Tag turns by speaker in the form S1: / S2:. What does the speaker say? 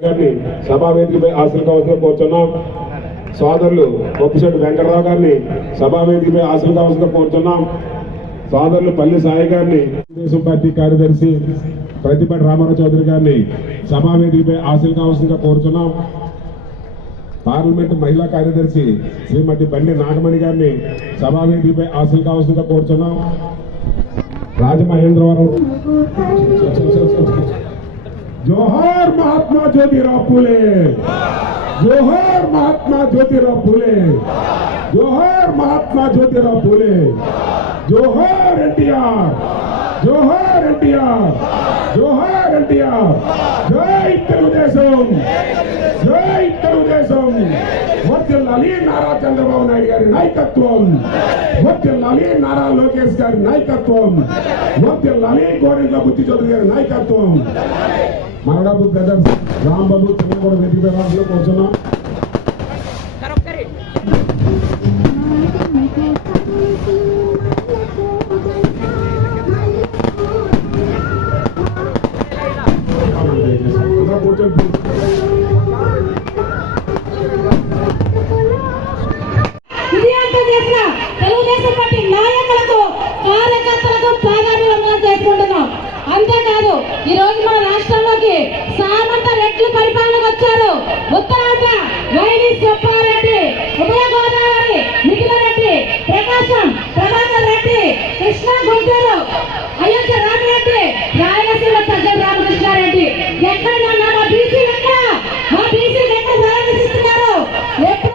S1: గారిని సభావేదికపై ఆశలు అవసరం కోరుతున్నాం సోదరులు గొప్పశెట్టి వెంకటరావు గారిని సభావేదికపై ఆశలు అవసరం కోరుతున్నాం సోదరులు పల్లి సాయి గారిని తెలుగుదేశం పార్టీ కార్యదర్శి ప్రతిభ రామారావు చౌదరి గారిని సభావేదికపై ఆశలు అవసరంగా కోరుతున్నాం పార్లమెంట్ మహిళా కార్యదర్శి శ్రీమతి బండి నాగమణి గారిని సభావేదికపై ఆశలు అవసరంగా కోరుతున్నాం రాజమహేంద్రవరం జోహార్! মহাত্মা জ্যোতিরাও ফুলে জোহর মহাত্মা জ্যোতিরাও ফুলে জোহর মহাত্মা জ্যোতিরাও ফুলে জোহর এনটিআর জোহর এনটিআর জোহর এনটিআর জয় తెలుగుదేశం జై తెలుగుదేశం వర్తిల్లాలి నారా చంద్రబాబు నాయుడు గారి నాయకత్వం వర్తిల్లాలి నారా లోకేష్ గారి నాయకత్వం వర్తిల్లాలి గోరెంట్ల బుద్ధి చౌదరి గారి నాయకత్వం మంగళాపూర్ బ్రదర్స్ రాంబాబు చిన్నగూడ వెతికి రాసులో కూర్చున్నాం ఇది
S2: అంతా చేసిన తెలుగుదేశం పార్టీ నాయకులకు ಪ್ರಮಾಣ